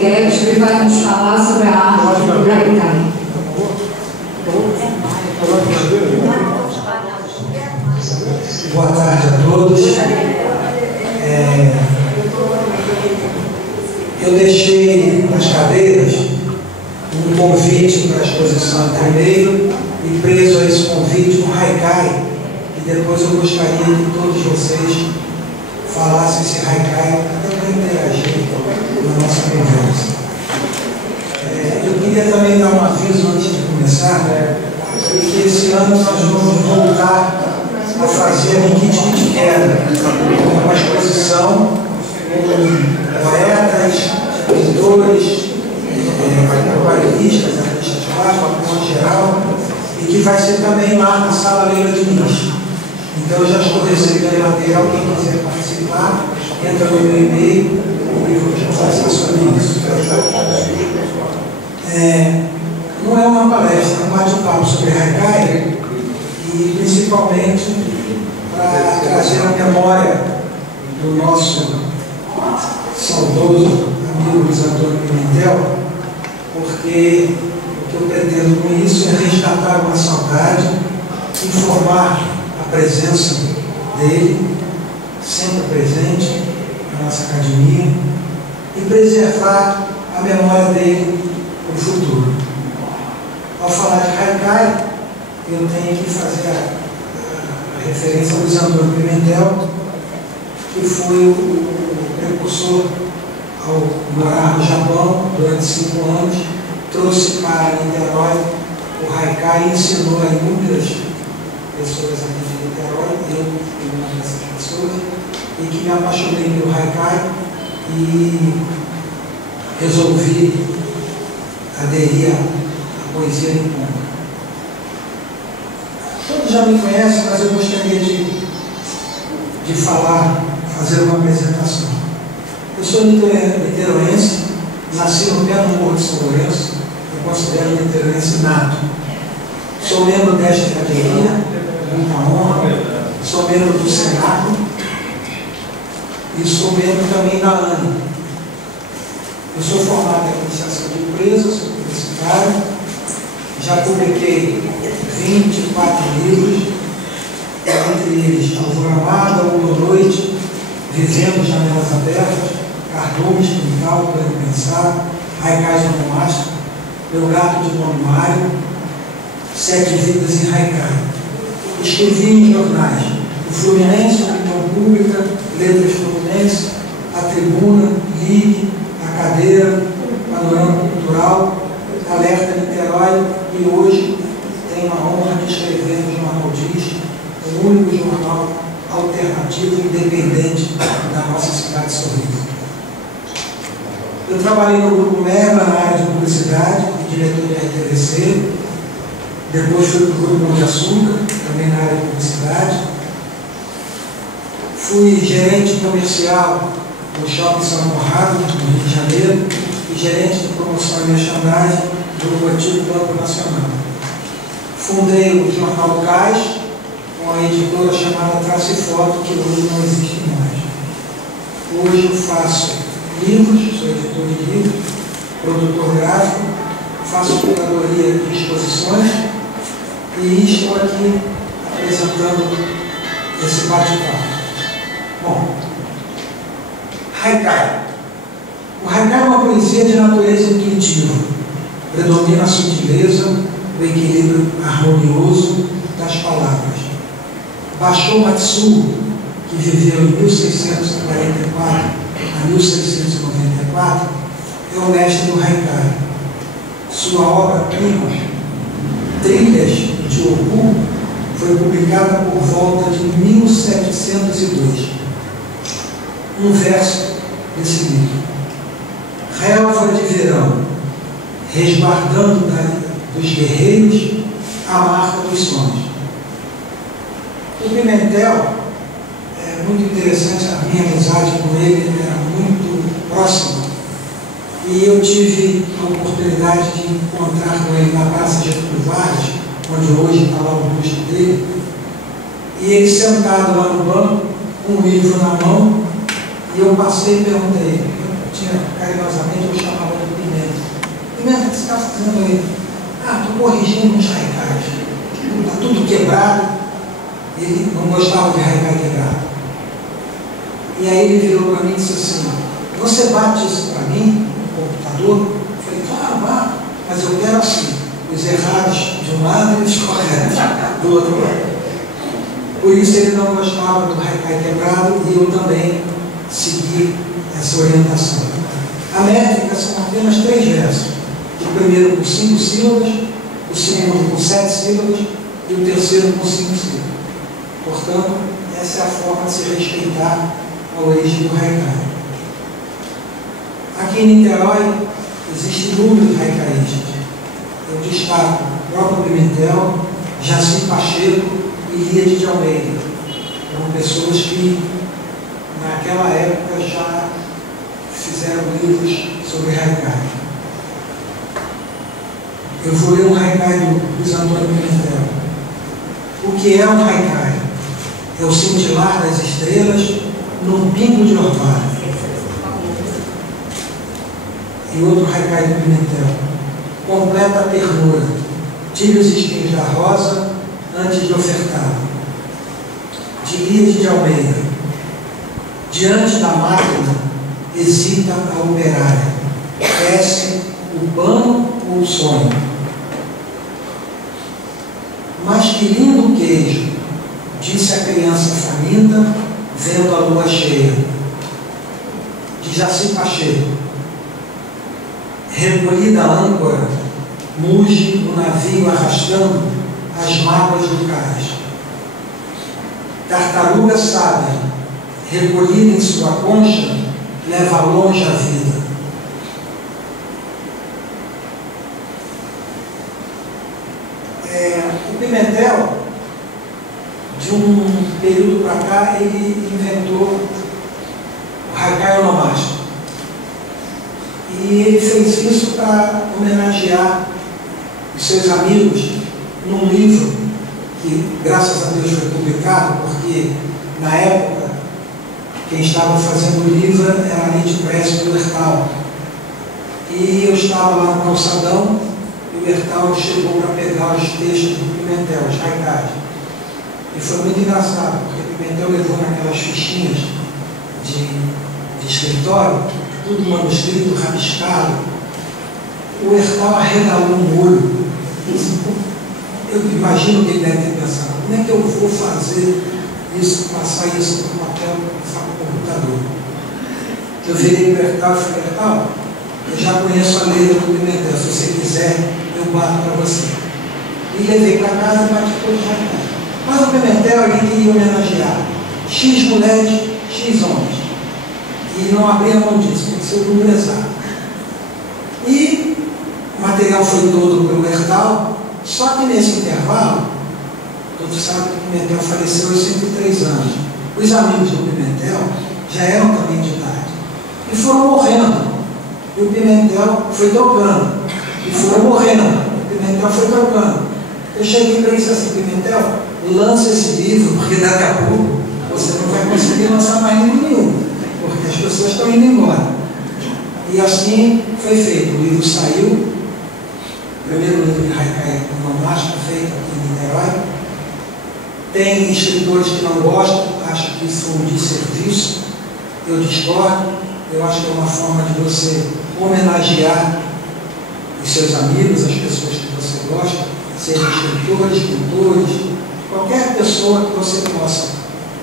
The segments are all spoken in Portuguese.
Guedes, que vai nos falar sobre a arte do Haikai. Boa tarde a todos. Eu deixei nas cadeiras um convite para a exposição primeiro e preso a esse convite um Haikai, e depois eu gostaria que todos vocês falassem esse Haikai até para interagir na nossa conversa. Eu queria também dar um aviso antes de começar, que esse ano nós vamos voltar a fazer um kit de queda, uma exposição com poetas, pintores, aquarelistas, artistas plásticos, em geral, e que vai ser também lá na Sala Leila Diniz. Então eu já estou recebendo material, quem quiser participar, entra no meu e-mail e eu vou já conversar sobre isso. Não é uma palestra, é um bate-papo sobre Haikai, e principalmente para trazer a memória do nosso saudoso amigo Luiz Antônio Pimentel, porque o que eu pretendo com isso é resgatar uma saudade, informar a presença dele, sempre presente na nossa academia, e preservar a memória dele para o futuro. Ao falar de Haikai, eu tenho que fazer a referência ao Luiz Antônio Pimentel, que foi o precursor ao morar no Japão durante 5 anos, trouxe para Niterói o Haikai e ensinou a inúmeras pessoas aqui de Niterói, eu fui uma dessas pessoas, e que me apaixonei pelo Haikai e resolvi aderir à poesia nipônica. Todos já me conhecem, mas eu gostaria de falar, fazer uma apresentação. Eu sou niteroense, nasci no pé do Morro de São Lourenço, eu considero niteroense nato. Sou membro desta academia, muita honra, sou membro do Senado e sou membro também da ANE. Eu sou formado em administração de empresas, sou publicitário, já publiquei 24 livros, entre eles Alvoramada, Boa Noite, Vivendo Janelas Abertas, Cardumes, Quintal, Plano Pensar, Haikais Onomástico, Meu Gato de Nome Mário, 7 Vidas em Haikai. Escrevi em jornais o Fluminense, Opinião Pública, Letras Fluminense, A Tribuna, Ligue, A Cadeira, Panorama Cultural, Alerta Niterói, e hoje tenho a honra de escrever no Jornal Diz, o único jornal alternativo e independente da nossa cidade de Sorriso. Eu trabalhei no Grupo Merma na área de publicidade, diretor de RTVC, depois fui para o Grupo Pão de Açúcar, também na área de publicidade. Fui gerente comercial do Shopping São Conrado, no Rio de Janeiro, e gerente de promoção e merchandising do antigo Banco Nacional. Fundei o Jornal Cais, com a editora chamada Traço e Foto, que hoje não existe mais. Hoje eu faço livros, sou editor de livros, produtor gráfico, faço curadoria de exposições e estou aqui apresentando esse bate-papo. Bom, Haikai. O Haikai é uma poesia de natureza intuitiva. Predomina a sutileza, o equilíbrio harmonioso das palavras. Basho Matsuo, que viveu em 1644 a 1694, é o mestre do Haikai. Sua obra-prima, Trilhas de Oku, foi publicada por volta de 1702. Um verso desse livro: relva de verão, resguardando dos guerreiros a marca dos sonhos. O Pimentel, é muito interessante, a minha amizade com ele era muito próxima, e eu tive a oportunidade de encontrar com ele na Praça Getúlio Vargas, onde hoje está lá o busto dele, e ele sentado lá no banco, com um livro na mão, e eu passei e perguntei, carinhosamente eu chamava de Pimenta. Pimenta, o que você está fazendo aí? Ah, estou corrigindo uns haikais. Está tudo quebrado. Ele não gostava de haikai quebrado. E aí ele virou para mim e disse assim: você bate isso para mim no computador? Eu falei: claro, bato, mas eu quero assim, os errados de um lado e os corretos do outro lado. Por isso ele não gostava do haikai quebrado e eu também segui essa orientação. A métrica são apenas 3 versos. O primeiro com 5 sílabas, o segundo com 7 sílabas e o terceiro com 5 sílabas. Portanto, essa é a forma de se respeitar a origem do haikai. Aqui em Niterói existe inúmeros haikaístas. Eu destaco o próprio Pimentel, Jaci Pacheco e Líade de Almeida. Eram pessoas que naquela época já fizeram livros sobre haikai. Eu vou ler um haikai do Luiz Antônio Pimentel. O que é um haikai? É o cintilar das estrelas num pingo de orvalho. E outro haikai do Pimentel: completa a ternura, tire os espinhos da rosa antes de ofertá-la. De Líade de Almeida: diante da máquina hesita a operária, tece o pano ou o sonho. Mas que lindo queijo, disse a criança faminta, vendo a lua cheia. De Jaci Pacheco: recolhida a âncora, muge o navio arrastando as mágoas do cais. Tartaruga sábia, recolhida em sua concha, leva longe a vida. O Pimentel, de um período para cá, ele inventou o haikai onomástico. E ele fez isso para homenagear os seus amigos num livro que, graças a Deus, foi publicado, porque na época quem estava fazendo o livro era a Lide Press do Hertal. E eu estava lá no calçadão e o Hertal chegou para pegar os textos do Pimentel, os haikais. E foi muito engraçado, porque o Pimentel levou naquelas fichinhas de escritório, tudo manuscrito, rabiscado. O Hertal arregalou um olho. Eu imagino que ele deve ter pensado: como é que eu vou fazer isso, passar isso para o papel, passar para o computador? Eu virei para o Hertal e falei: Hertal, eu já conheço a letra do Pimentel, se você quiser, eu bato para você. E levei para casa e bati todos os haikais. Mas o Pimentel, ele queria homenagear X mulheres, X homens. E não abria mão disso, tem que ser o número exato. E o material foi todo pelo Hertal, só que nesse intervalo, todos sabem que o Pimentel faleceu aos 103 anos. Os amigos do Pimentel já eram também de idade. E foram morrendo. E o Pimentel foi trocando. E foram morrendo. O Pimentel foi trocando. Eu cheguei para isso assim: Pimentel, lança esse livro, porque daqui a pouco você não vai conseguir lançar mais livro nenhum, porque as pessoas estão indo embora. E assim foi feito. O livro saiu, o primeiro livro de haikai onomástico feito aqui em Niterói. Tem escritores que não gostam, acham que isso foi um desserviço. Eu discordo. Eu acho que é uma forma de você homenagear os seus amigos, as pessoas que você gosta, sejam escritores, pintores, qualquer pessoa que você possa,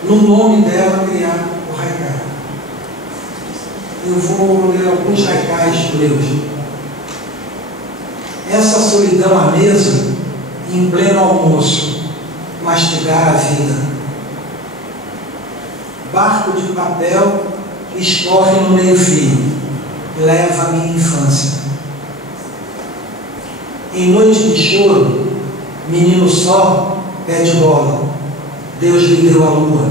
no nome dela, criar o haikai. Eu vou ler alguns haikais meus. Essa solidão à mesa, em pleno almoço, mastigar a vida. Barco de papel escorre no meio-fio, leva a minha infância. Em noite de choro, menino só pede bola, Deus lhe deu a lua.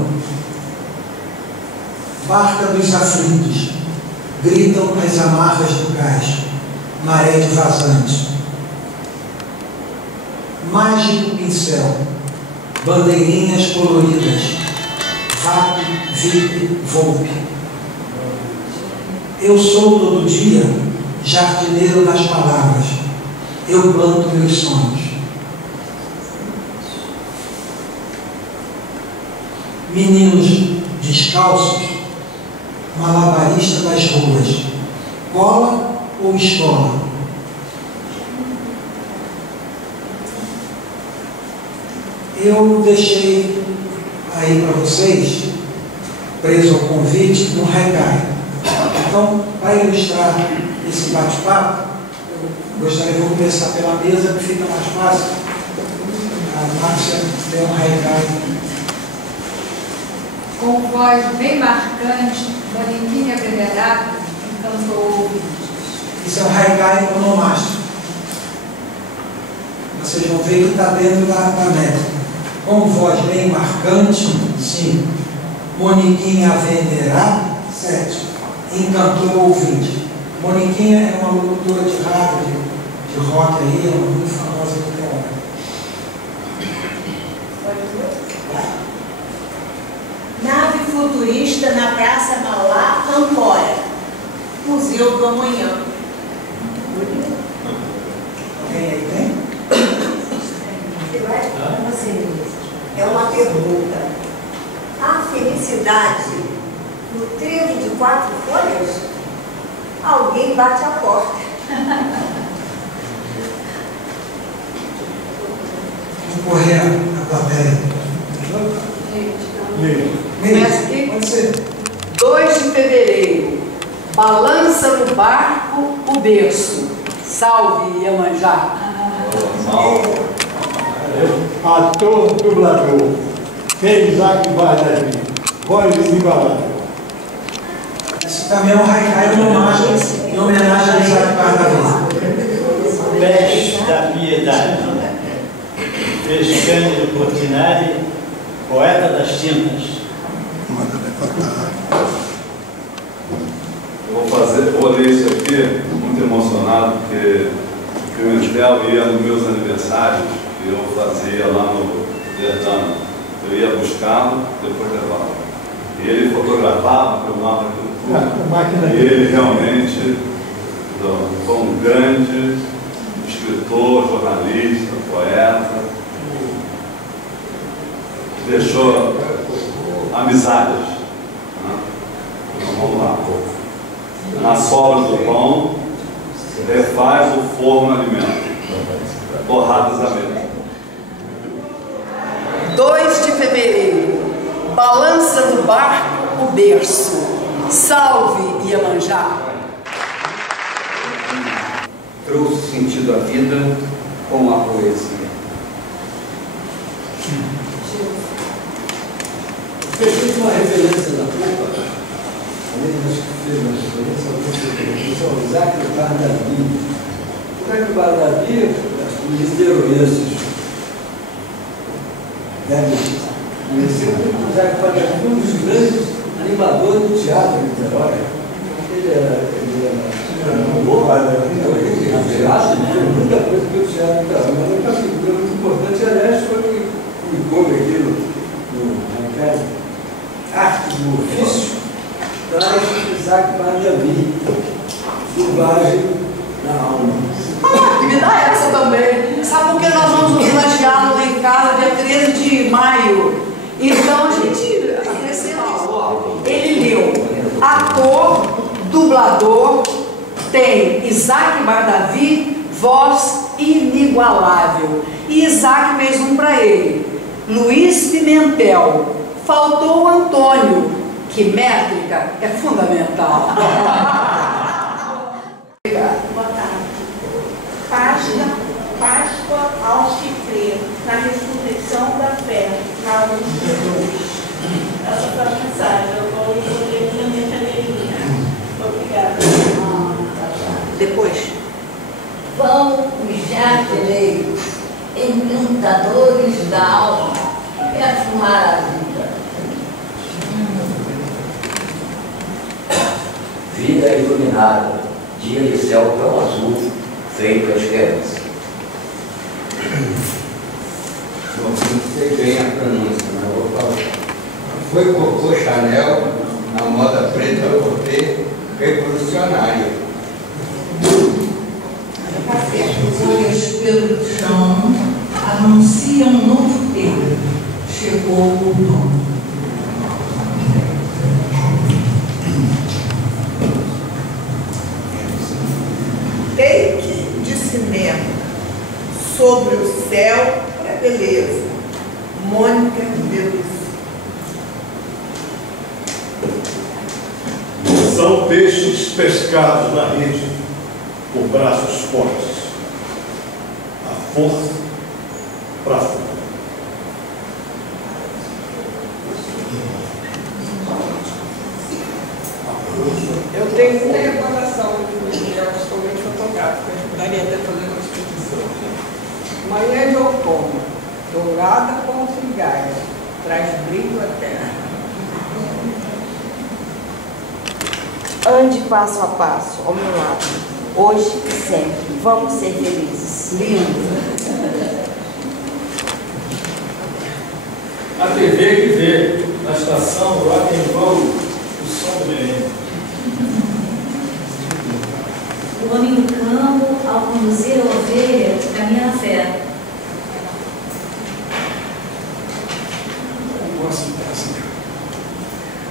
Barca dos aflitos, gritam as amarras do cais, maré de vazante. Mágico pincel, bandeirinhas coloridas, vape, vipe, volpe. Eu sou todo dia jardineiro das palavras. Eu planto meus sonhos. Meninos descalços, malabarista das ruas. Cola ou escola? Eu deixei aí para vocês, preso ao convite, um recado. Então, para ilustrar esse bate-papo, eu gostaria de começar pela mesa, que fica mais fácil. A Márcia deu um recado. Com voz bem marcante, Moniquinha Venerato encantou ouvintes. Isso é um haikai onomástico. Vocês vão ver que está dentro da métrica. Com voz bem marcante, 5. Moniquinha Venerato, 7. Encantou o ouvinte. Moniquinha é uma locutora de rádio, de rock aí, ela é muito famosa do Teatro. Nave futurista na Praça Mauá, Ancora. Museu do Amanhã. Alguém aí tem? É uma pergunta. A felicidade no trevo de 4 folhas? Alguém bate a porta. Vamos correr a plateia. Começa aqui? Pode ser. 2 de fevereiro. Balança no barco o berço. Salve, Iemanjá. Ator, dublador, tem Isaac Bardavi, voz inigualável. Esse também é um haikai onomástico em homenagem a Isaac Bardavi. Pés da Piedade, Cândido Portinari, poeta das tintas. Eu vou ler isso aqui, muito emocionado, porque o Pimentel ia nos meus aniversários, que eu fazia lá no Vertano. Eu ia buscá-lo, depois levava. E ele fotografava, filmava tudo. E ele realmente foi um grande escritor, jornalista, poeta. Deixou amizades. Né? Então vamos lá. Na sobra do pão, refaz o forno alimento. Torradas à mesa. 2 de fevereiro. Balança no barco o berço. Salve, Iemanjá. Trouxe sentido à vida com a poesia. Eu fiz uma referência na culpa, além de fez uma referência ao Isaac Bardavi. O Isaac Bardavi, o misterioso, conheceu o Isaac Bardavi, um dos grandes animadores do teatro de Niterói. Ele era teatro, muita coisa que o teatro de Niterói, mas uma figura muito importante, aliás, foi o que publicou aquilo no Arte do Ofício, traz Isaac Bardavi, dublagem na alma. Que me dá essa também. Sabe por que nós vamos nos homenagear lá em casa dia 13 de maio? Então a gente acrescenta. Ele leu ator, dublador, tem Isaac Bardavi, voz inigualável. E Isaac fez um para ele. Luiz Pimentel. Faltou o Antônio, que métrica é fundamental. Obrigado. Boa tarde. Páscoa aos que crê na ressurreição da fé, na luz de Jesus. Essa foi a mensagem. Eu vou ler na minha cadeirinha. Obrigada. Depois. Vão os jardineiros, encantadores da alma, perfumar a vida. Vida iluminada, dia e céu tão azul, feito a esperança. Não sei bem a pronúncia, mas eu vou falar. Foi Coco Chanel, na moda preta, eu botei, revolucionário. cheiro do chão anuncia um novo tempo. Chegou o outono. Take de cinema sobre o céu para a beleza. Mônica Belus. São peixes pescados na rede por braços fortes. A força para fora. Eu tenho muita recordação do Miguel, principalmente fotográfica. Eu ajudaria até fazer uma exposição. Manhã de outono, dourada como frigalha, traz brilho à terra. Ande passo a passo ao meu lado, hoje e sempre. Vamos ser felizes. Lindo. A TV que vê, na estação rock and roll, o som do Belém. O homem do campo, ao conduzir a ovelha, caminha na fé.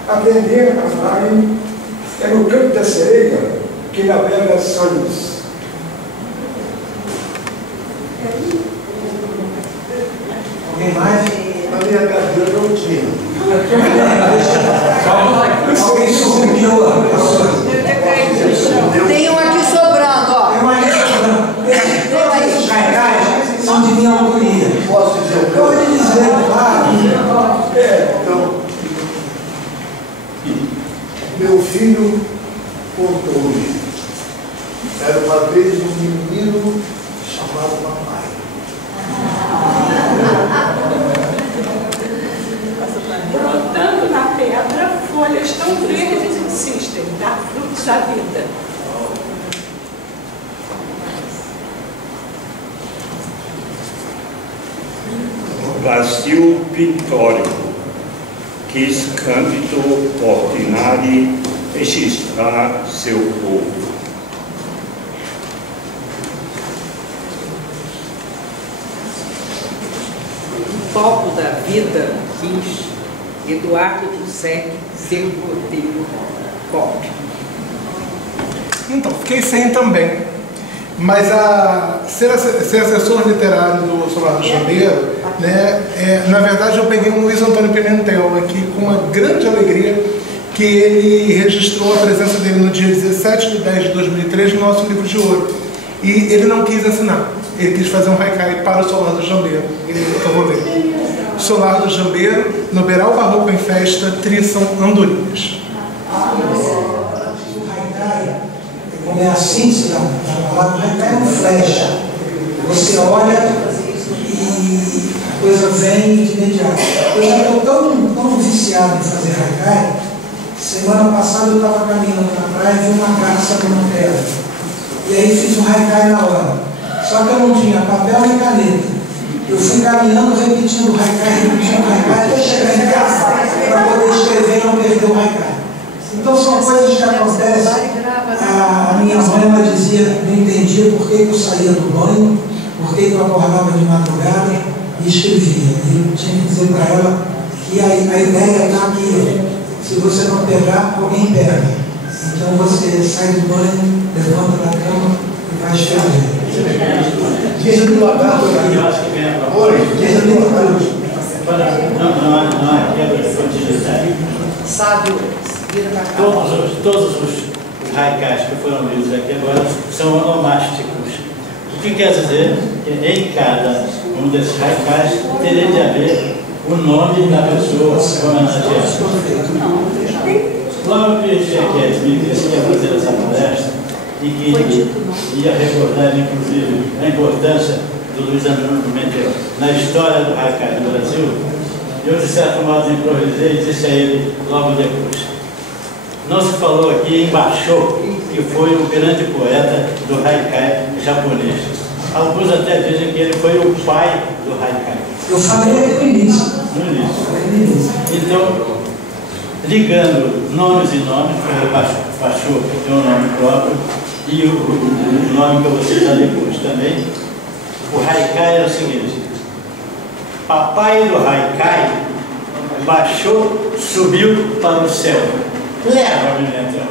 Aprender a navegar é no canto da sereia que navega sonhos. Alguém mais? A minha garganta não tinha. Alguém subiu lá. Tem um aqui sobrando, ó. Tem um aqui sobrando. Esses caicais são de minha autoria. Posso dizer o que? Pode dizer, claro. Então, meu filho contou-me. Era uma vez um menino chamado papai. Brotando na pedra, folhas tão verdes insistem, dá frutos à vida. Brasil pintórico, quis Cândido Portinari registrar seu povo. O topo da vida quis Eduardo Dussek ser roteiro pop. Então, fiquei sem também. Mas ser assessor literário do Solar do Jambeiro, né, na verdade eu peguei um Luiz Antônio Pimentel aqui com uma grande alegria que ele registrou a presença dele no dia 17 de 10 de 2003 no nosso livro de ouro. E ele não quis assinar, ele quis fazer um haikai para o Solar do Jambeiro. Eu vou ler. Solar do Jambeiro, no Beiral Barroco em Festa, Trição Andorinhas. Como é a síntese da palavra, haikai é um flecha. Você olha e a coisa vem de imediato. Eu já estou tão viciado em fazer haikai. Semana passada eu estava caminhando na praia e vi uma garça numa pedra. E aí fiz um haikai na hora. Só que eu não tinha papel nem caneta. Eu fui caminhando, repetindo o haikai, até chegar em casa para poder escrever e não perder o haikai. Então são coisas que acontecem. A minha mãe, ela dizia, não entendia por que eu saía do banho, por que eu acordava de madrugada e escrevia. E eu tinha que dizer para ela que a ideia está aqui. Se você não pegar, alguém pega. Então você sai do banho, levanta da cama e vai escrever. Deixa do lagarto aqui. Eu acho que vem a proposta. Oi, deixa do lagarto. Não é quebra de continuidade. Sábio, vira pra cá. Todos os haikais que foram lidos aqui agora são onomásticos. O que quer dizer que em cada um desses haikais teria de haver o nome da pessoa homenageada. Logo que Chequete me disse que ia fazer essa palestra e que ia recordar, inclusive, a importância do Luiz Antônio Pimentel na história do haikai no Brasil, eu, de certo modo, improvisei e disse a ele logo depois. Não se falou aqui em Basho, que foi o grande poeta do haikai japonês. Alguns até dizem que ele foi o pai do haikai. Eu falei aqui no início. No início. Então, ligando nomes e nomes, o Basho tem um nome próprio, e o nome que eu vou citar depois também, o Haikai era o seguinte: papai do Haikai baixou, subiu para o céu. Leva, Pimentel.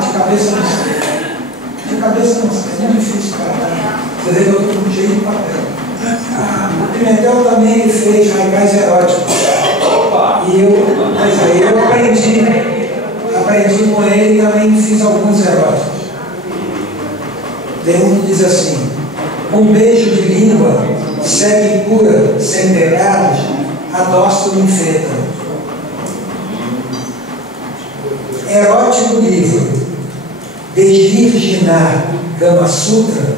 De cabeça não sei. De cabeça não sei. É muito difícil, cara. Você vê que eu estou com cheio de papel. O Pimentel também fez Haikais eróticos. Mas aí eu aprendi com ele e também fiz alguns eróticos. Tem um que diz assim: um beijo de língua, segue pura, sem pecados, adosto me enfeita. Erótico livro: desvirginar Kama Sutra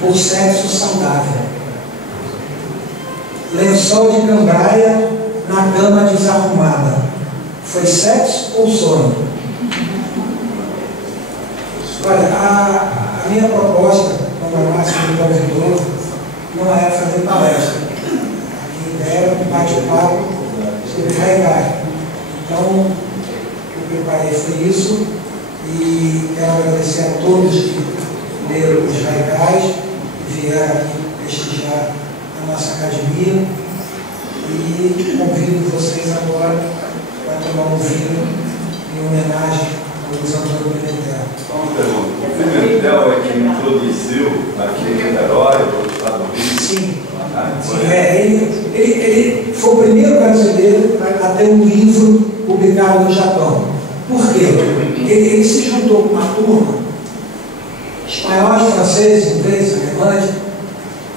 por sexo saudável. Lençol de cambraia na cama desarrumada. Foi sexo ou sono? Olha, a minha proposta, como a Márcia me convidou, não é fazer palestra. A ideia era um bate-papo sobre Haikai. Então, o que eu preparei foi isso, e quero agradecer a todos que leram os Haikais e vieram aqui prestigiar a nossa academia, e convido vocês agora para tomar um vinho em homenagem ao Luiz Antônio Pimentel. Só uma pergunta: o Pimentel é quem introduziu aqui em Niterói, no estado do Rio? Sim. Ele foi o primeiro brasileiro a ter um livro publicado no Japão. Por quê? Ele se juntou com uma turma, espanhóis, franceses, ingleses, alemães,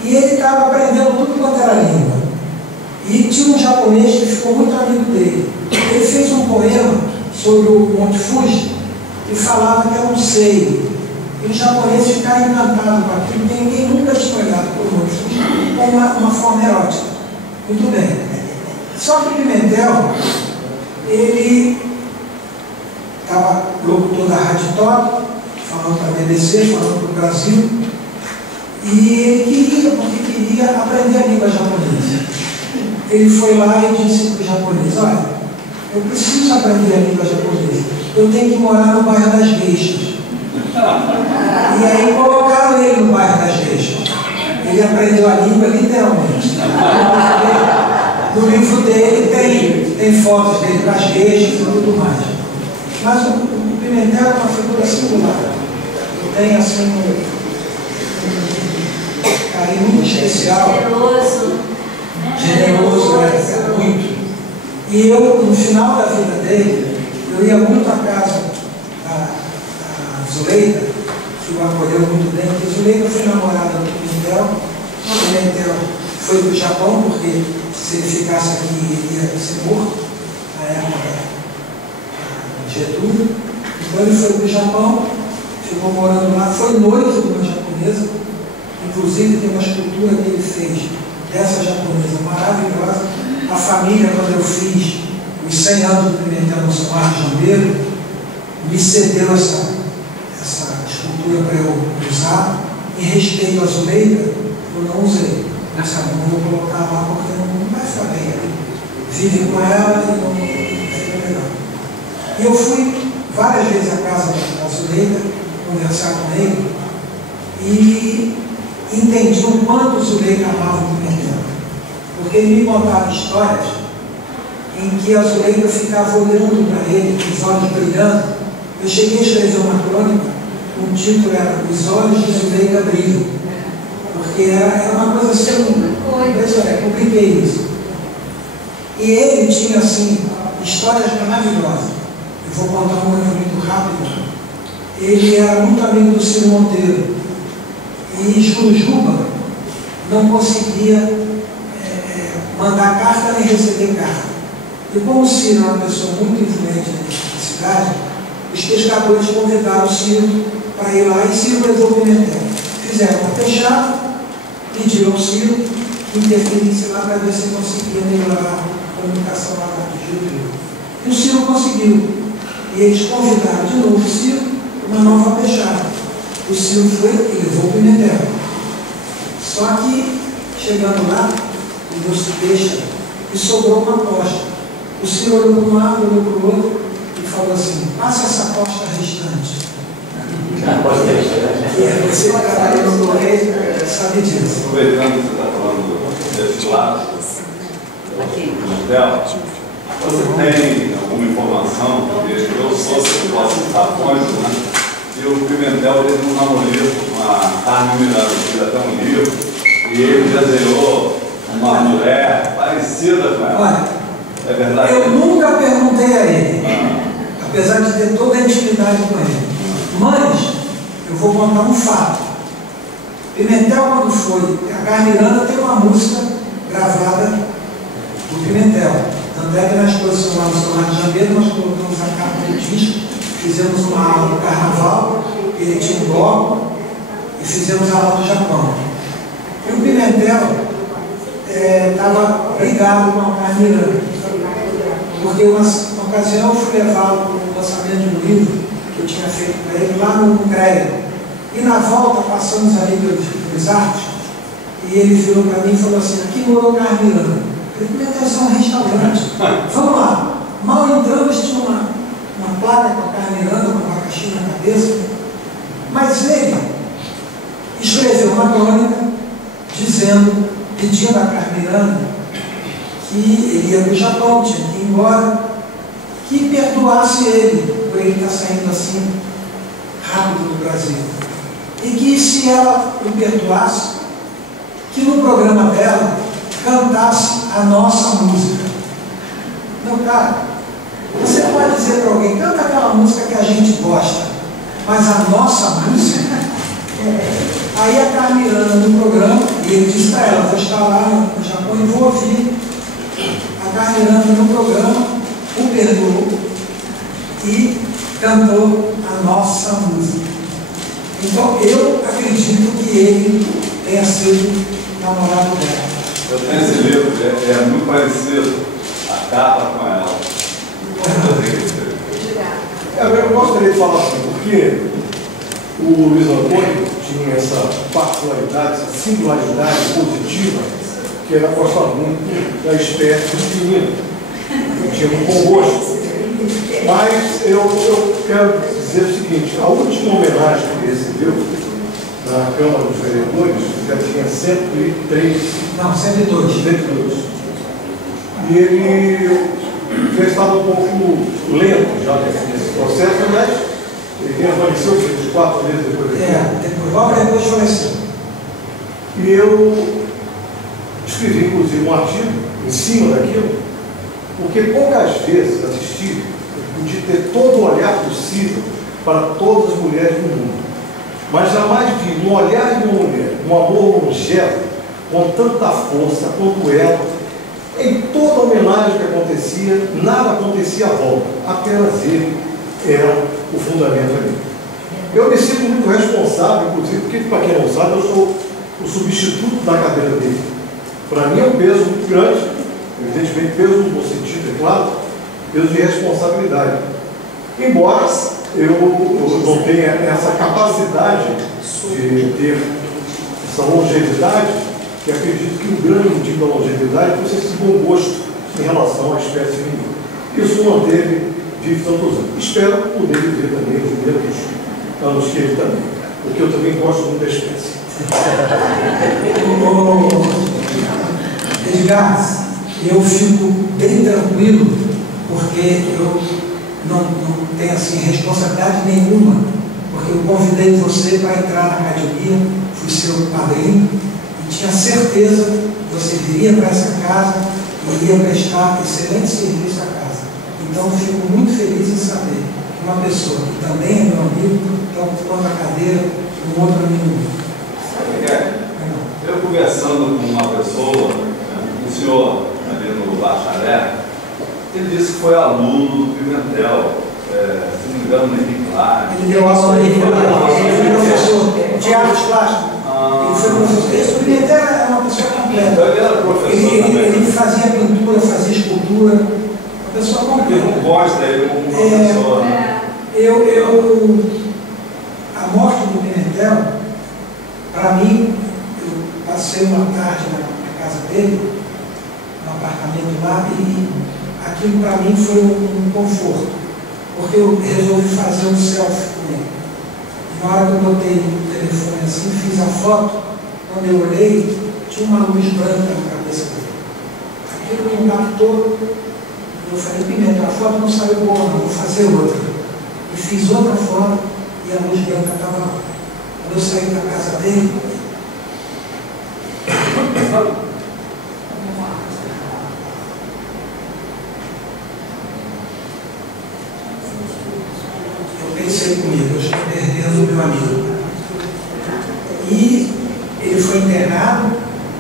e ele estava aprendendo tudo quanto era língua. E tinha um japonês que ficou muito amigo dele. Ele fez um poema sobre o Monte Fuji e falava que era um seio. E os japoneses ficaram encantados com aquilo, porque ninguém nunca tinha olhado para o Monte Fuji como uma forma erótica. Muito bem. Só que o Pimentel, ele estava locutor da Rádio Top, falando para a BBC, falando para o Brasil, e ele queria aprender a língua japonesa. Ele foi lá e disse para o japonês: olha, eu preciso aprender a língua japonesa, eu tenho que morar no bairro das Geixas. E aí colocaram ele no bairro das Geixas. Ele aprendeu a língua literalmente. No livro dele tem fotos dele das Geixas e tudo mais. Mas o Pimentel é uma figura singular. Tem assim um carinho muito especial. Generoso, muito. E eu, no final da vida dele, eu ia muito à casa da Zuleika, que o acolheu muito bem, porque Zuleika foi namorada do Pimentel. O Pimentel foi para o Japão, porque se ele ficasse aqui, ele ia ser morto na época de Getúlio. Então ele foi para o Japão, ficou morando lá, foi noivo de uma japonesa, inclusive tem uma escultura que ele fez dessa japonesa maravilhosa. A família, quando eu fiz os 100 anos do Pimentel no Mar de Janeiro, me cedeu essa escultura para eu usar. Em respeito à Zuleika, eu não usei. Não vou colocar lá porque não vai ficar bem. Vive com ela e não fica legal. E eu fui várias vezes à casa da Zuleika conversar com ele e entendi o quanto o Zuleika amava o Pimentel. Porque ele me contava histórias em que a Zuleika ficava olhando para ele, com os olhos brilhando. Eu cheguei a escrever uma crônica, o título era Os Olhos de Zuleika Brilham, porque era uma coisa assim, eu publiquei isso. E ele tinha, assim, histórias maravilhosas. Eu vou contar uma muito rápido. Ele era muito amigo do Ciro Monteiro. E Jujuba não conseguia mandar carta nem receber carta. E como o Ciro era uma pessoa muito influente na cidade, os pescadores convidaram o Ciro para ir lá, e Ciro levou o Pimentel. Fizeram uma fechada, pediram ao Ciro que interferisse lá para ver se conseguia melhorar a comunicação lá do Rio do Rio. E o Ciro conseguiu. E eles convidaram de novo o Ciro para uma nova fechada. O Ciro foi e levou o Pimentel. Só que, chegando lá, o Deus se deixa, e sobrou uma aposta. O senhor olhou para um lado, olhou para o outro e falou assim: passa essa costa restante. Você que trabalha no Correio sabe disso. Aproveitando que você está falando desse lado, você tem alguma informação? Porque eu sou circulação da fonte, né? E o Pimentel fez um namorado com a Carmen Miranda, fez até um livro, e ele desenhou uma mulher parecida com ela. Olha, é verdade? Eu nunca perguntei a ele, apesar de ter toda a intimidade com ele. Mas eu vou contar um fato. Pimentel, quando foi, a Carmen Miranda tem uma música gravada do Pimentel. Tanto é que na exposição lá no São Rio de Janeiro nós colocamos a capa do disco, fizemos uma aula do carnaval, ele tinha um bloco e fizemos a aula do Japão. E o Pimentel estava ligado com a Carmen Miranda, porque uma ocasião eu fui levá-lo para o lançamento de um livro que eu tinha feito para ele lá no CREA. E na volta passamos ali pelos artes e ele virou para mim e falou assim: aqui morou Carmen Miranda. Eu falei: Pimentel, é um restaurante. Vamos lá. Mal entramos, tinha uma placa com a Carmen Miranda, com um abacaxi na cabeça. Mas ele escreveu uma crônica dizendo, pedindo a Carmen Miranda que ele ia para o Japão, tinha que ir embora, que perdoasse ele por ele estar saindo assim rápido do Brasil. E que se ela o perdoasse, que no programa dela cantasse a nossa música. Meu cara, você pode dizer para alguém: canta aquela música que a gente gosta, mas a nossa música. Aí a Carmen Miranda no programa, e ele disse para ela: vou estar lá no Japão e vou ouvir. A Carmen Miranda no programa o perdoou e cantou a nossa música. Então eu acredito que ele tenha sido namorado dela. Eu tenho esse livro, é muito parecido, a capa com ela. Eu gostaria de falar assim, porque o Luiz Antônio tinha essa particularidade, essa singularidade positiva, que era gostar muito da espécie de menino. Tinha um bom gosto. Mas eu quero dizer o seguinte: a última homenagem que ele recebeu na Câmara dos Vereadores já tinha 103. Não, 102. 102. E ele já estava um pouco lento já nesse processo, mas ele apareceu 4 meses depois logo depois faleceu. E eu escrevi, inclusive, um artigo em cima daquilo, porque poucas vezes assisti, eu podia ter todo o olhar possível para todas as mulheres do mundo. Mas jamais vi no olhar de uma mulher, um amor longeva, com tanta força quanto ela. Em toda homenagem que acontecia, nada acontecia à volta, apenas ele era o fundamento ali. Eu me sinto muito responsável, inclusive, porque, para quem não sabe, eu sou o substituto da cadeira dele. Para mim é um peso muito grande, evidentemente, peso no bom sentido, é claro, peso de responsabilidade. Embora eu não tenha essa capacidade de ter essa longevidade, que acredito que o grande motivo da longevidade é você esse bom gosto em relação à espécie feminina. Isso manteve vive tantos anos. Espero poder viver também os mesmos anos que ele também, porque eu também gosto muito da espécie. Edgar, eu fico bem tranquilo, porque eu não tenho assim, responsabilidade nenhuma, porque eu convidei você para entrar na academia, fui seu padrinho, e tinha certeza que você viria para essa casa e iria prestar excelente serviço à casa. Então, eu fico muito feliz em saber que uma pessoa que também é meu amigo está ocupando a cadeira de um outro amigo meu. Eu conversando com uma pessoa, um senhor ali no Bacharel, ele disse que foi aluno do Pimentel, se não me engano, no Henrique Claro. Ele deu aula ali, ele foi professor de artes plásticas. Ele foi professor. Esse Pimentel é uma pessoa completa. Ele era professor também. Ele fazia pintura, fazia escultura. Uma pessoa completa. Eu não gosto dele como professor. A morte do Pimentel, para mim, eu passei uma tarde na casa dele, no apartamento lá, e a aquilo para mim foi um conforto, porque eu resolvi fazer um selfie com ele. Na hora que eu botei o telefone assim, fiz a foto, quando eu olhei, tinha uma luz branca na cabeça dele. Aquilo me impactou. Eu falei, Pimenta, a foto não saiu boa, não, vou fazer outra. E fiz outra foto e a luz branca estava lá. Quando eu saí da casa dele, eu pensei comigo, eu estou perdendo o meu amigo. E ele foi internado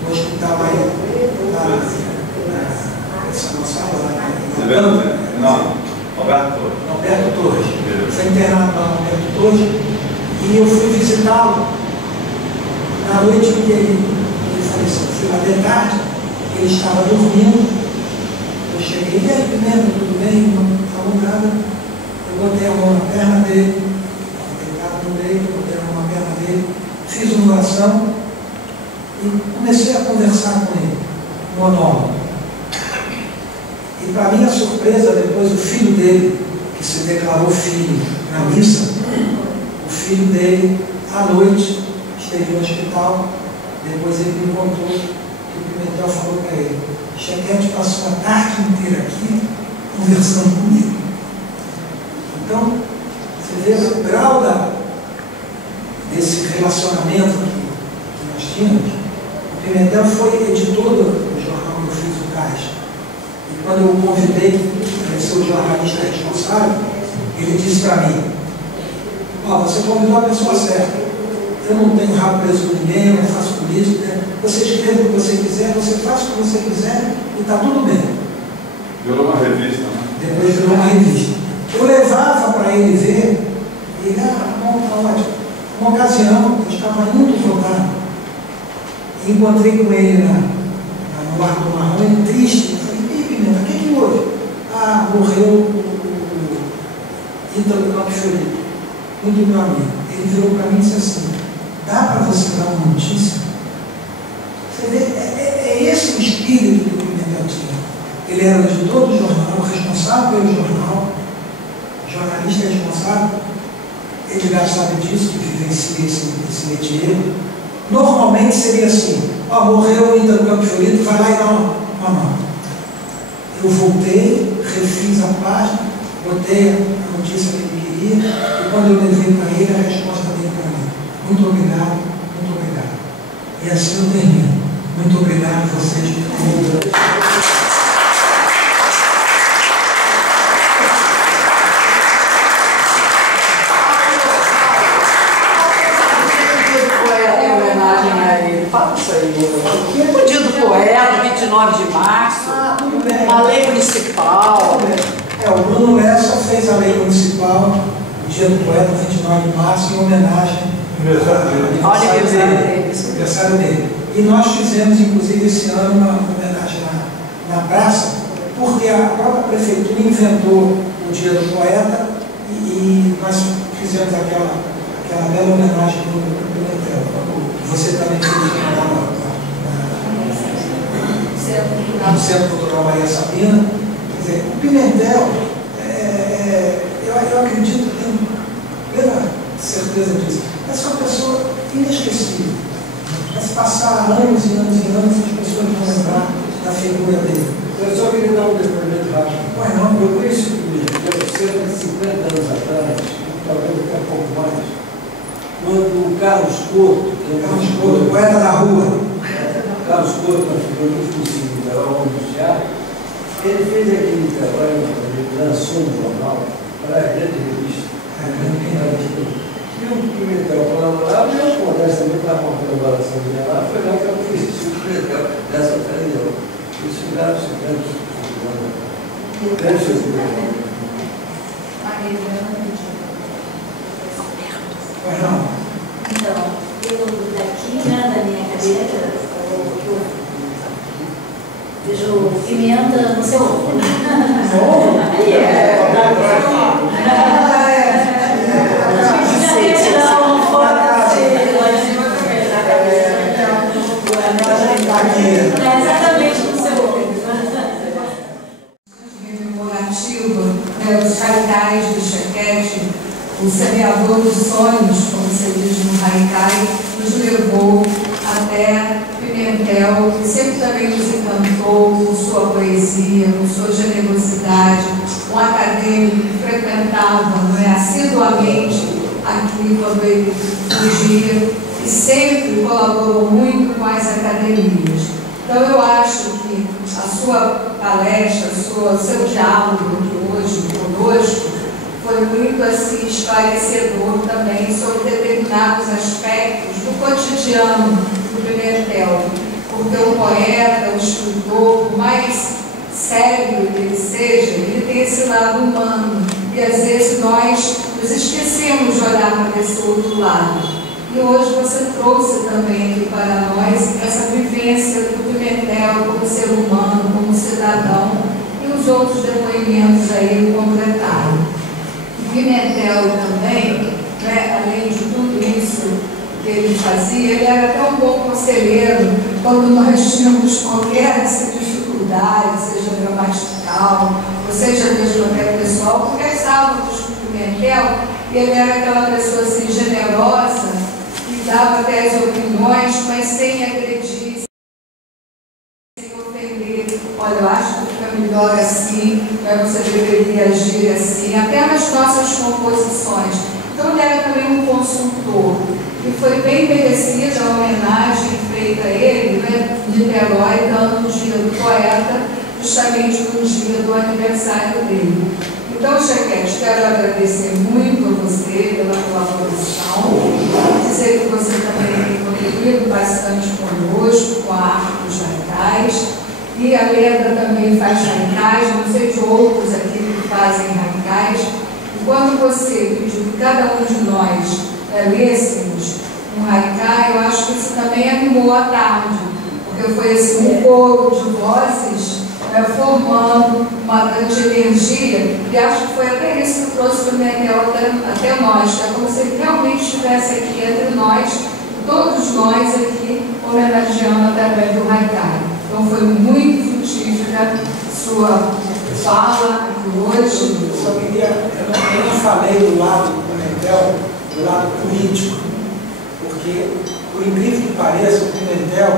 no hospital aí, Não, Alberto Torres. Alberto Torres. Foi internado lá no Alberto Torres e eu fui visitá-lo na noite que ele faleceu. Fui lá de tarde, ele estava dormindo. Eu cheguei, e aí, Pimenta, tudo bem? Não falou nada. Eu botei a mão na perna dele, deitado no leito, botei a mão na perna dele, fiz uma oração e comecei a conversar com ele, monólogo. E para minha surpresa, depois o filho dele, que se declarou filho na missa, o filho dele, à noite, esteve no hospital, depois ele me contou que o Pimentel falou para ele, Chequete passou a tarde inteira aqui conversando comigo. Então, você vê o grau desse relacionamento que nós tínhamos. O Pimentel foi editor do jornal que eu fiz, o Caixa. E quando eu o convidei para ser o jornalista responsável, ele disse para mim, você convidou a pessoa certa. Eu não tenho rabo preso com ninguém, eu não faço política. Você escreve o que você quiser, você faz o que você quiser e está tudo bem. Virou uma revista, né? Depois virou uma revista. Eu levava para ele ver, e ele, bom, está ótimo. Uma ocasião, eu estava indo votar, e encontrei com ele no Largo do Marrom, ele triste. Eu falei, ei, Pimenta, o que houve? Morreu o Ítalo Campos Fiorito, muito meu amigo. Ele virou para mim e disse assim, dá para você dar uma notícia? Você vê, é esse o espírito que o Pimentel tinha. Ele era o editor do jornal, responsável pelo jornal, jornalista responsável. Ele já sabe disso, que vivencia esse métier. Normalmente seria assim, morreu o Ítalo Campos Fiorito, vai lá e dá uma mão. Eu voltei, refiz a página, botei a notícia que ele queria, e quando eu levei para ele, a resposta dele para mim, muito obrigado, muito obrigado. E assim eu termino. Muito obrigado a vocês por tudo. Fala isso aí. O dia do poeta, 29 de março, a lei municipal. O Bruno Lessa fez a lei municipal, o dia do poeta, 29 de março, em homenagem ao aniversário dele. E nós fizemos, inclusive, esse ano uma homenagem na praça, porque a própria prefeitura inventou o dia do poeta e nós fizemos aquela bela homenagem para o Pimentel. Você também fez no Centro Cultural Maria Sabina. Quer dizer, o Pimentel, eu acredito, tenho plena certeza disso, é uma pessoa inesquecível. Vai se passar anos e anos e anos, as pessoas vão lembrar da figura dele. Eu só queria dar um depoimento rápido. Eu conheci o Pimentel cerca de 50 anos atrás, talvez até um pouco mais, quando o Carlos Couto, o poeta da rua, Carlos Couto, uma figura muito conhecida da obra do teatro, ele fez aquele trabalho, ele lançou um jornal para a grande revista. E o Pimentel colaborava e eu conversa também para uma colaboração minha lá, foi lá que eu fiz o Pimentel dessa ocasião. Eles ficaram grandes figuras. Então, eu daqui, da minha cadeira, eu vejo Pimenta no seu ovo. Exatamente no seu ovo. os haikais do Chequete, o semeador dos sonhos, como se diz no haikai, nos levou até Pimentel, que sempre também nos encantou com sua poesia, com sua generosidade, um acadêmico que frequentava, não é, assiduamente aqui quando ele fugia e sempre colaborou muito com as academias. Então eu acho que a sua palestra, o seu diálogo aqui hoje conosco foi muito assim esclarecedor também sobre determinados aspectos do cotidiano do Pimentel, porque o poeta, o escritor, por mais sério que ele seja, ele tem esse lado humano e às vezes nós nos esquecemos de olhar para esse outro lado. E hoje você trouxe também aqui para nós essa vivência do Pimentel como ser humano, como cidadão, e os outros depoimentos aí o completaram. Pimentel também, né, além de tudo isso que ele fazia, ele era até um bom conselheiro quando nós tínhamos qualquer dificuldade, seja gramatical, ou seja mesmo até pessoal, conversávamos com o Pimentel e ele era aquela pessoa assim generosa, que dava até as opiniões, mas sem agredir, sem ofender. Olha, eu acho que fica melhor assim, né? Você deveria agir assim, até nas nossas composições. Então ele era também um consultor. E foi bem merecida a homenagem feita a ele, né, de Niterói, dando o dia do poeta, justamente no dia do aniversário dele. Então, Chequete, quero agradecer muito a você pela colaboração, dizer que você também tem contribuído bastante conosco, com a arte dos haikais, e a Leda também faz haikais, não sei de outros aqui que fazem haikais. E quando você pediu que cada um de nós lêssemos um haikai, eu acho que isso também animou a tarde, porque foi assim, um coro de vozes formando uma grande energia, e acho que foi até isso que trouxe o Pimentel até nós, é como se ele realmente estivesse aqui entre nós, todos nós aqui homenageando através do haikai. Então foi muito frutífera sua fala aqui hoje. Eu não falei do lado do Pimentel, do lado político, porque, por incrível que pareça, o Pimentel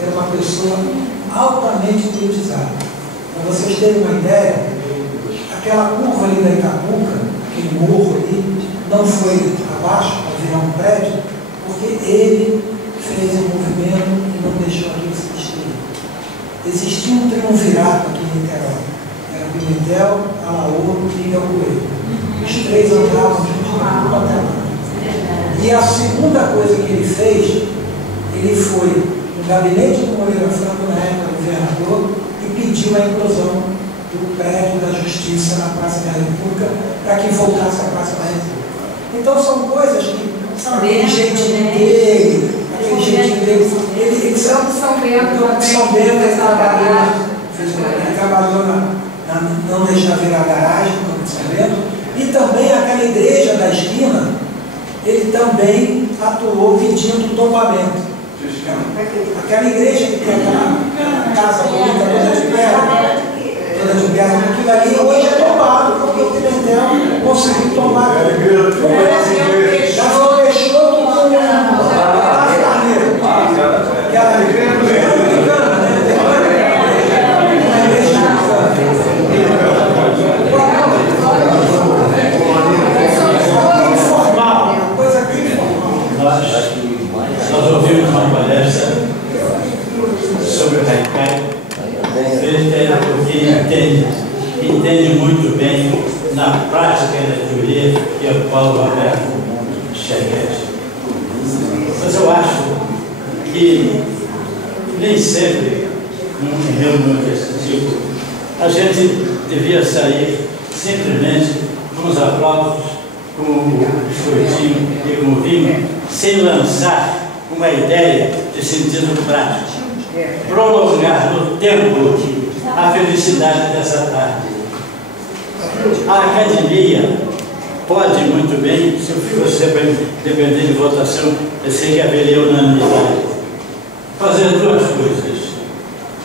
era uma pessoa altamente politizada. Para vocês terem uma ideia, aquela curva ali da Itapuca, aquele morro ali, não foi abaixo para virar um prédio, porque ele fez um movimento e não deixou aquilo se destruir. Existia um triunvirato aqui em Niterói. Era Pimentel, Alaor e Miguel Coelho. Os três andavam juntos na rua até lá. E a segunda coisa que ele fez, ele foi no gabinete do Moreira Franco, na época governador, e pediu a inclusão do prédio da Justiça na Praça da República para que voltasse à Praça da República. Então são coisas que são aquele jeitinho dele, aquele jeitinho dele. Ele São Bento ele trabalhou na não deixar virar garagem, no São Bento, e também aquela igreja da esquina, ele também atuou pedindo tombamento. Aquela igreja que tem aquela casa bonita, toda de pedra, aquilo ali hoje é tombado, porque o Pimentel conseguiu tombar. Já foi fechou com a carneira. Aquela igreja americana, né? Nós ouvimos uma palestra sobre o haikai, porque entende muito bem na prática e na teoria, que é o Paulo Roberto Chequete. Mas eu acho que nem sempre, num reunião desse tipo, a gente devia sair simplesmente com os aplausos, com o biscoitinho e com o vinho, sem lançar uma ideia de sentido prático. Prolongar no tempo a felicidade dessa tarde. A academia pode muito bem, se você depender de votação, eu sei que haveria unanimidade, fazer duas coisas.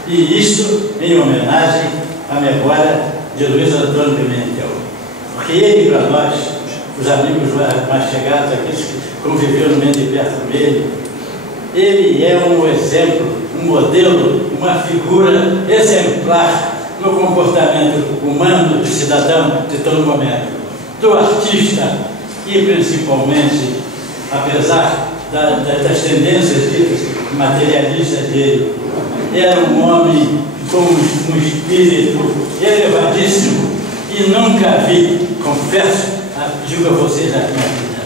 E isso em homenagem à memória de Luiz Antônio Pimentel. Porque ele, para nós, os amigos mais chegados, aqueles que conviveram no meio de perto com ele é um exemplo, um modelo, uma figura exemplar no comportamento humano do cidadão de todo momento, do artista e principalmente, apesar das tendências ditas materialistas dele, era um homem com um espírito elevadíssimo e nunca vi, confesso, digo a vocês aqui na vida,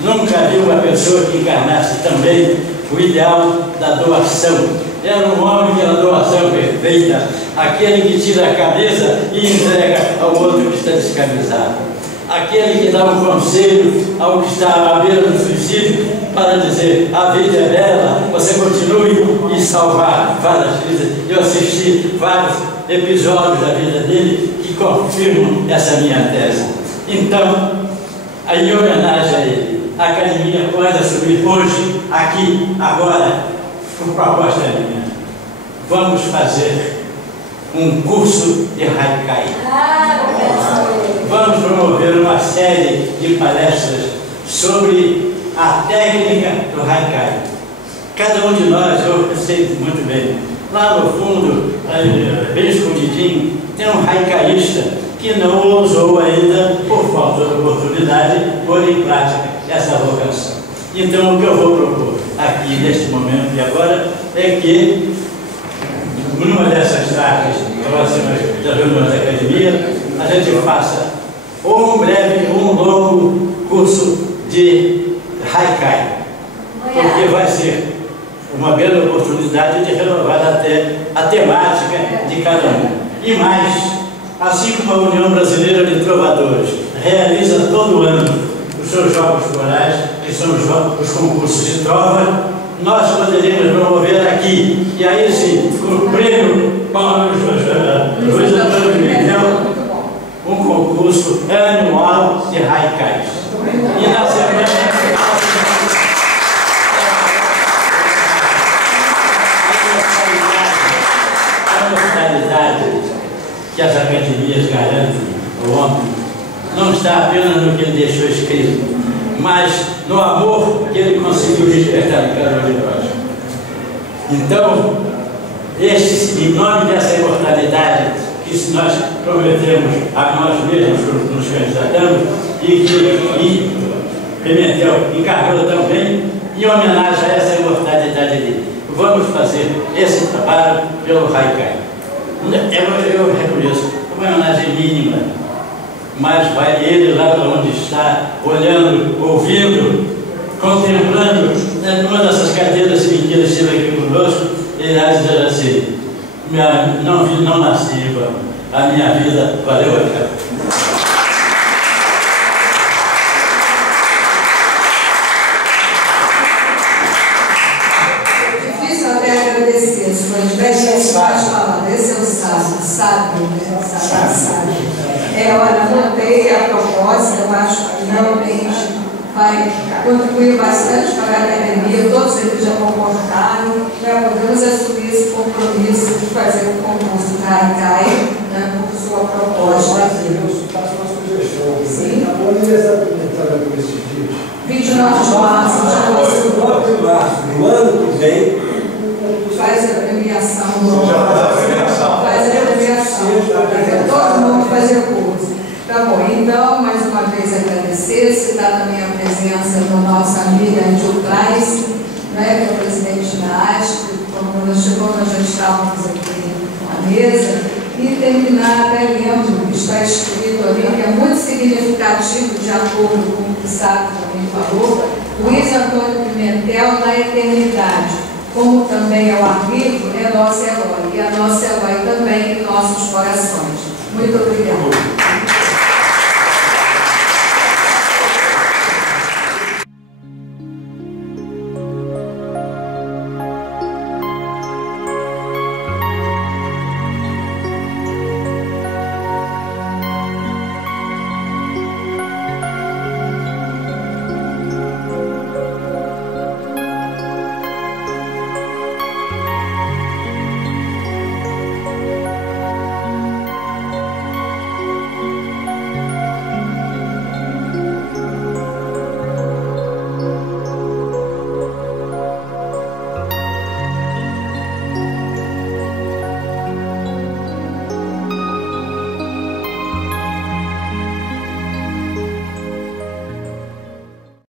nunca vi uma pessoa que encarnasse também o ideal da doação. Era um homem que era a doação perfeita, aquele que tira a camisa e entrega ao outro que está descamisado, aquele que dá um conselho ao que está à beira do suicídio para dizer: a vida é bela, você continue, e salvar várias vidas. Eu assisti vários episódios da vida dele que confirmam essa minha tese. Então, em homenagem a ele, a academia pode assumir hoje, aqui, agora, por proposta minha. Vamos fazer um curso de Haikai. Vamos promover uma série de palestras sobre a técnica do Haikai. Cada um de nós, eu sei muito bem, lá no fundo, bem escondidinho, tem um haikaísta que não ousou ainda, por falta de oportunidade, pôr em prática essa vocação. Então, o que eu vou propor aqui, neste momento e agora, é que, numa dessas tardes próximas das reuniões da academia, a gente faça ou um breve ou um longo curso de Haikai, porque vai ser uma grande oportunidade de renovar até a temática de cada um. E mais, assim como a União Brasileira de Trovadores realiza todo ano os seus jogos florais, que são os concursos de trova, nós poderíamos promover aqui, e aí sim, com o prêmio Luiz Antônio Pimentel, um concurso anual de Haikais. E na semana a mortalidade que as academias garantem ao homem não está apenas no que ele deixou escrito, mas no amor que ele conseguiu despertar em cada um de nós. Então, em nome dessa imortalidade que nós prometemos a nós mesmos, nos candidatamos, e que Pimentel encarnou também, em homenagem a essa imortalidade dele, vamos fazer esse trabalho pelo Haikai. Eu reconheço, uma homenagem mínima, mas vai ele lá onde está, olhando, ouvindo, contemplando, numa dessas cadeiras que ele esteve aqui conosco, ele vai dizer assim: não nasci, a minha vida valeu a pena. Difícil até agradecer, suas 10 pessoas falando, esse é o sábio, né? Sábio. Olha, anotei a proposta, eu acho que realmente vai contribuir bastante para a academia, todos eles já concordaram, podemos assumir esse compromisso de fazer um concurso da Haikai, né, por sua proposta. Eu faço uma sugestão. Sim. A aniversário pimentel por esses dias. 29 de março, de março, no ano que vem, faz a premiação. Faz a premiação. Todo mundo fazer o curso. Tá bom, então, mais uma vez agradecer, citar também a presença da nossa amiga Angel Price, né, que é a presidente da ASP, quando ela chegou, nós já estávamos aqui à mesa, e terminar até lendo o que está escrito ali, que é muito significativo, de acordo com o que o Sábio também falou, Luiz Antônio Pimentel na eternidade, como também é o arquivo, é nosso herói, e a nossa herói também em nossos corações. Muito obrigada.